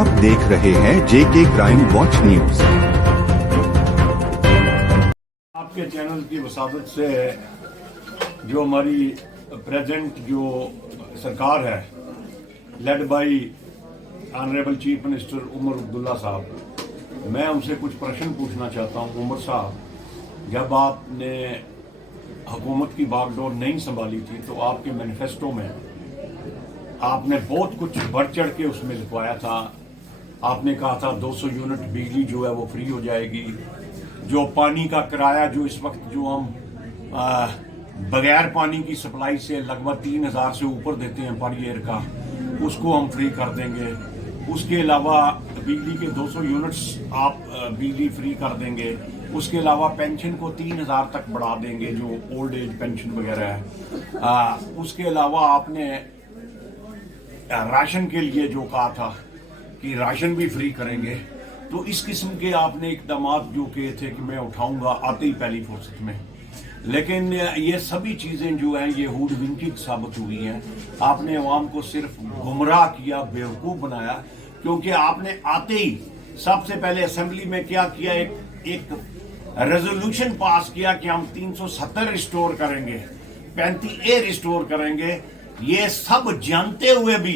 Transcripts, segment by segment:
आप देख रहे हैं जेके क्राइम वॉच न्यूज। आपके चैनल की वसादत से जो हमारी प्रेजेंट जो सरकार है led by honourable chief minister Umar Abdullah sahab, मैं उनसे कुछ प्रश्न पूछना चाहता हूं। उमर साहब, जब आपने हुकूमत की बागडोर नहीं संभाली थी तो आपके मैनिफेस्टो में आपने बहुत कुछ बढ़ चढ़ के उसमें लिखवाया था। आपने कहा था 200 यूनिट बिजली जो है वो फ्री हो जाएगी। जो पानी का किराया जो इस वक्त जो हम बगैर पानी की सप्लाई से लगभग 3000 से ऊपर देते हैं पर ईयर का, उसको हम फ्री कर देंगे। उसके अलावा बिजली के 200 यूनिट्स आप बिजली फ्री कर देंगे। उसके अलावा पेंशन को 3000 तक बढ़ा देंगे, जो ओल्ड एज पेंशन वगैरह है। उसके अलावा आपने राशन के लिए जो कहा था कि राशन भी फ्री करेंगे। तो इस किस्म के आपने इकदाम जो किए थे कि मैं उठाऊंगा आते ही पहली फुर्सत में, लेकिन ये सभी चीजें जो हैं ये हुडविंकिंग साबित हुई हैं। आपने अवाम को सिर्फ गुमराह किया, बेवकूफ बनाया, क्योंकि आपने आते ही सबसे पहले असेंबली में क्या किया, एक रेजोल्यूशन पास किया कि हम 370 रिस्टोर करेंगे, 35A रिस्टोर करेंगे। ये सब जानते हुए भी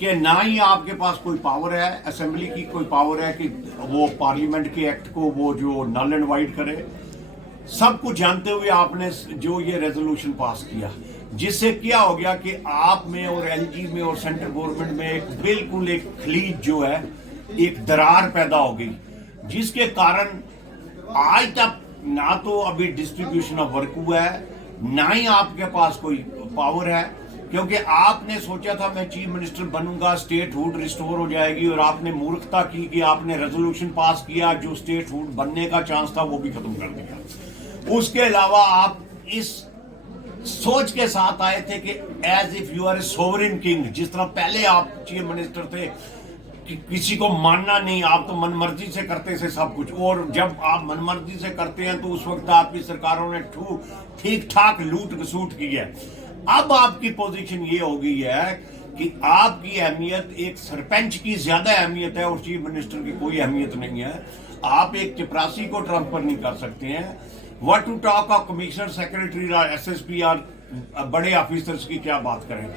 कि ना ही आपके पास कोई पावर है, असेंबली की कोई पावर है कि वो पार्लियामेंट के एक्ट को वो जो नल एंड वाइड करे। सब कुछ जानते हुए आपने जो ये रेजोल्यूशन पास किया, जिससे क्या हो गया कि आप में और एलजी में और सेंट्रल गवर्नमेंट में एक बिल्कुल एक खलीज जो है, एक दरार पैदा हो गई, जिसके कारण आज तक ना तो अभी डिस्ट्रीब्यूशन ऑफ वर्क हुआ है, ना ही आपके पास कोई पावर है। क्योंकि आपने सोचा था मैं चीफ मिनिस्टर बनूंगा, स्टेट हुड रिस्टोर हो जाएगी, और आपने मूर्खता की कि आपने रेजोल्यूशन पास किया, जो स्टेट हुड बनने का चांस था वो भी खत्म कर दिया। उसके अलावा आप इस सोच के साथ आए थे कि as if you are a sovereign king, जिस तरह पहले आप चीफ मिनिस्टर थे कि किसी को मानना नहीं, आप तो मनमर्जी से करते थे सब कुछ, और जब आप मनमर्जी से करते हैं तो उस वक्त आपकी सरकारों ने ठीक ठाक लूट घसूट की है। अब आपकी पोजीशन ये हो गई है कि आपकी अहमियत एक सरपंच की ज्यादा अहमियत है और चीफ मिनिस्टर की कोई अहमियत नहीं है। आप एक चपरासी को ट्रांसफर नहीं कर सकते हैं। What to talk of commissioner, secretary और एसएसपी और बड़े ऑफिसर्स की क्या बात करें।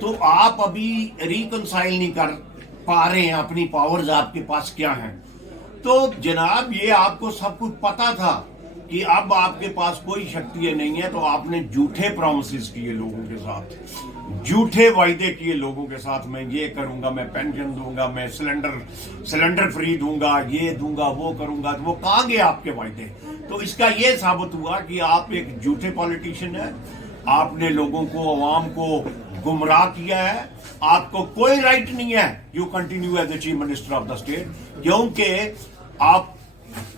तो आप अभी रिकंसाइल नहीं कर पा रहे हैं अपनी पावर्स आपके पास क्या हैं। तो जनाब, ये आपको सब कुछ पता था कि अब आपके पास कोई शक्ति नहीं है, तो आपने झूठे प्रॉमिसेस किए लोगों के साथ, झूठे वायदे किए लोगों के साथ, मैं ये करूंगा, मैं पेंशन दूंगा, मैं सिलेंडर फ्री दूंगा, ये दूंगा, वो करूंगा। तो वो कहां गए आपके वायदे। तो इसका ये साबित हुआ कि आप एक झूठे पॉलिटिशियन है। आपने लोगों को, अवाम को गुमराह किया है। आपको कोई राइट नहीं है you continue as the chief minister of the state, क्योंकि आप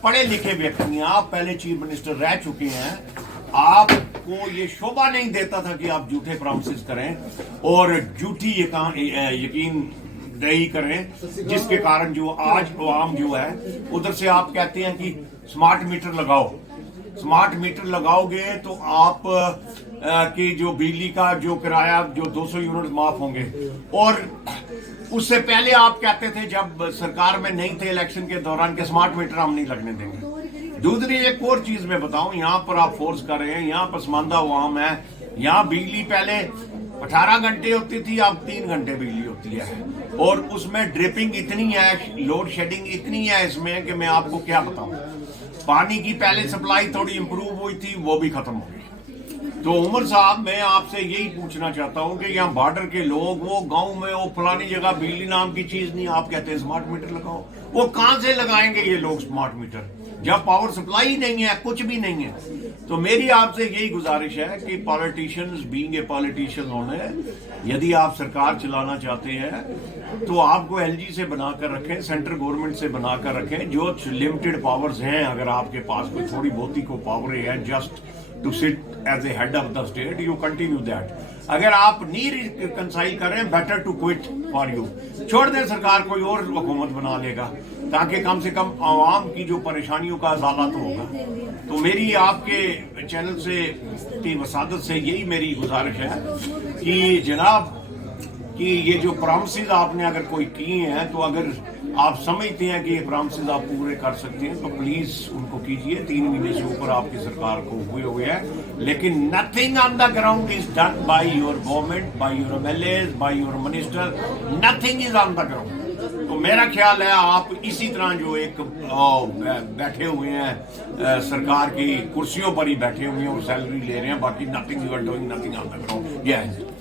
पढ़े लिखे व्यक्ति हैं, आप पहले चीफ मिनिस्टर रह चुके हैं। आपको ये शोभा नहीं देता था कि आप झूठे प्रॉमिसेस करें और झूठी यकीन दही करें, जिसके कारण जो आज अवाम जो है, उधर से आप कहते हैं कि स्मार्ट मीटर लगाओ। स्मार्ट मीटर लगाओगे तो आप की जो बिजली का जो किराया जो 200 यूनिट माफ होंगे। और उससे पहले आप कहते थे जब सरकार में नहीं थे इलेक्शन के दौरान के स्मार्ट मीटर हम नहीं लगने देंगे। दूसरी एक और चीज मैं बताऊं, यहाँ पर आप फोर्स कर रहे हैं, यहाँ पसमानदा अवाम है। यहाँ बिजली पहले 18 घंटे होती थी, अब 3 घंटे बिजली होती है, और उसमें ड्रिपिंग इतनी है, लोड शेडिंग इतनी है इसमें कि मैं आपको क्या बताऊं। पानी की पहले सप्लाई थोड़ी इंप्रूव हुई थी, वो भी खत्म हो गई। तो उमर साहब, मैं आपसे यही पूछना चाहता हूं कि यहाँ बॉर्डर के लोग, वो गांव में वो फलानी जगह बिजली नाम की चीज नहीं, आप कहते हैं स्मार्ट मीटर लगाओ। वो कहां से लगाएंगे ये लोग स्मार्ट मीटर जब पावर सप्लाई नहीं है, कुछ भी नहीं है। तो मेरी आपसे यही गुजारिश है कि पॉलिटिशियंस, बीइंग ए पॉलिटिशियन होने, यदि आप सरकार चलाना चाहते हैं तो आपको एलजी से बनाकर रखें, सेंट्रल गवर्नमेंट से बनाकर रखें। जो लिमिटेड पावर्स हैं, अगर आपके पास कोई थोड़ी बहुत ही को पावर है just to sit as a head of the state, you continue that. अगर आप नहीं रिकंसाइल कर रहे हैं, better to quit for you. छोड़ दें, सरकार कोई और हुकूमत बना लेगा, ताकि कम से कम आवाम की जो परेशानियों का अजाला तो होगा। तो मेरी आपके चैनल से की वसादत से यही मेरी गुजारिश है कि जनाब, کہ یہ جو پرامسز آپ نے اگر کوئی کیے ہیں تو اگر آپ سمجھتے ہیں کہ یہ پرامسز آپ پورے کر سکتے ہیں تو پلیز ان کو کیجئے. 3 مہینے سے اوپر آپ کی سرکار کو ہوئے ہیں, لیکن nothing on the ground is done by your government, by your MLAs, by your minister, nothing is on the ground. تو میرا خیال ہے آپ اسی طرح جو ایک بیٹھے ہوئے ہیں سرکار کی کرسیوں پر ہی بیٹھے ہوئے ہیں اور سیلری لے رہے ہیں, باقی nothing you are doing nothing on the ground.